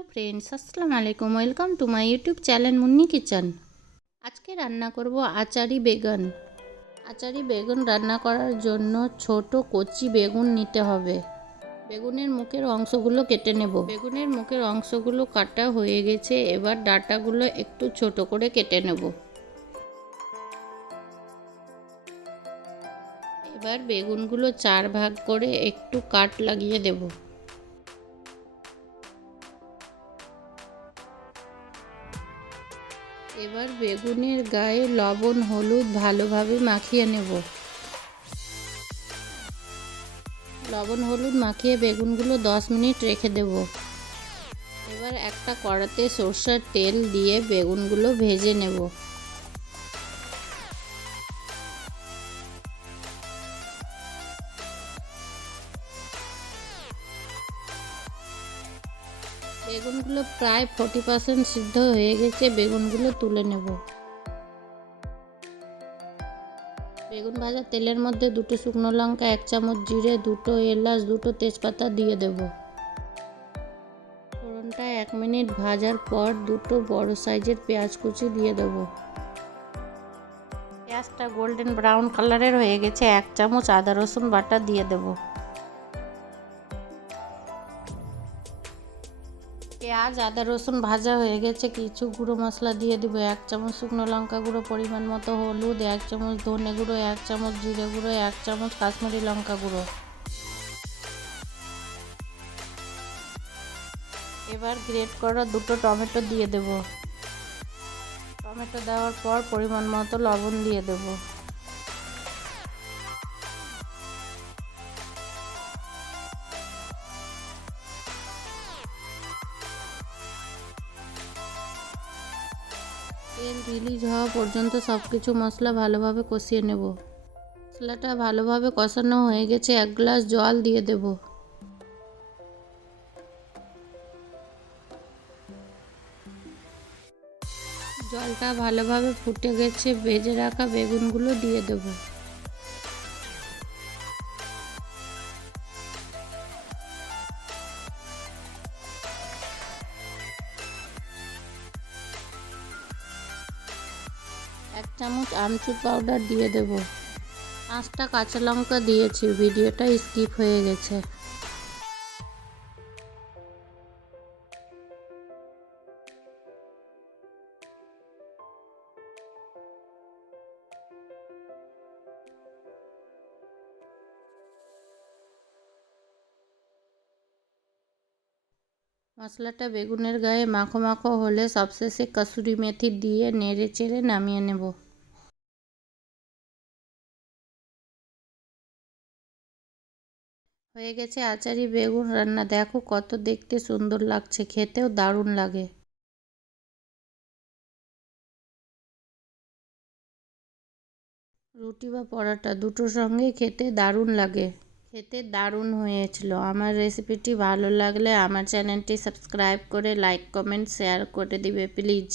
Hello friends, আসসালামু আলাইকুম। Welcome to my YouTube channel Munni kitchen. আজকে রান্না করব আচারি বেগুন। আচারি বেগুন রান্না করার জন্য ছোট কচি বেগুন নিতে হবে। বেগুনের মুখের অংশগুলো কেটে নেব। বেগুনের মুখের অংশগুলো কাটা হয়ে গেছে, এবার ডাঁটাগুলো একটু ছোট করে কেটে নেব। এবার বেগুনগুলো 4 ভাগ করে একটু কাট লাগিয়ে দেব। এবার বেগুনের গায়ে লবণ হলুদ ভালোভাবে মাখিয়ে নেব। লবণ হলুদ মাখিয়ে বেগুনগুলো 10 মিনিট রেখে দেব। এবার একটা কড়াতে সরষের তেল দিয়ে বেগুনগুলো ভেজে নেব। বেগুনগুলো প্রায় 40% সিদ্ধ হয়ে গেছে, বেগুনগুলো তুলে নেব। বেগুন ভাজা তেলের মধ্যে 2টো শুকনো লঙ্কা, 1 চামচ জিরে, 2টো এলাচ, 2টো তেজপাতা দিয়ে দেব। ফোড়নটা 1 মিনিট ভাজার পর 2টো বড় সাইজের পেঁয়াজ কুচি দিয়ে দেব। পেঁয়াজটা গোল্ডেন ব্রাউন কালারের হয়ে গেছে, 1 চামচ আদা রসুন বাটা দিয়ে দেব। পেঁয়াজ আদা রসুন ভাজা হয়ে গেছে, কিছু গুঁড়ো মশলা দিয়ে দেবো। 1 চামচ শুকনো লঙ্কা গুঁড়ো, পরিমাণ মতো হলুদ, 1 চামচ ধনে গুঁড়ো, 1 চামচ জিরে গুঁড়ো, 1 চামচ কাশ্মীরি লঙ্কা গুঁড়ো। এবার গ্রেট করা 2টো টমেটো দিয়ে দেব। টমেটো দেওয়ার পর পরিমাণ মতো লবণ দিয়ে দেব। তেল রিলিজ হওয়া পর্যন্ত সব কিছু মশলা ভালোভাবে কষিয়ে নেব। মশলাটা ভালোভাবে কষানো হয়ে গেছে, 1 গ্লাস জল দিয়ে দেব। জলটা ভালোভাবে ফুটে গেছে, ভেজে রাখা বেগুনগুলো দিয়ে দেব। এক চামচ আমচুর পাউডার দিয়ে দেব। 5টা কাঁচা লঙ্কা দিয়েছি, ভিডিওটা স্কিপ হয়ে গেছে। মশলাটা বেগুনের গায়ে মাখো মাখো হলে সবশেষে কসুরি মেথি দিয়ে নেড়ে চেড়ে নামিয়ে নেব। হয়ে গেছে আচারি বেগুন রান্না। দেখো কত দেখতে সুন্দর লাগছে, খেতেও দারুণ লাগে। রুটি বা পরোটা দুটোর সঙ্গে খেতে দারুণ লাগে। খেতে দারুণ হয়েছিল। আমার রেসিপিটি ভালো লাগলে আমার চ্যানেলটি সাবস্ক্রাইব করে লাইক কমেন্ট শেয়ার করে দিবে প্লিজ।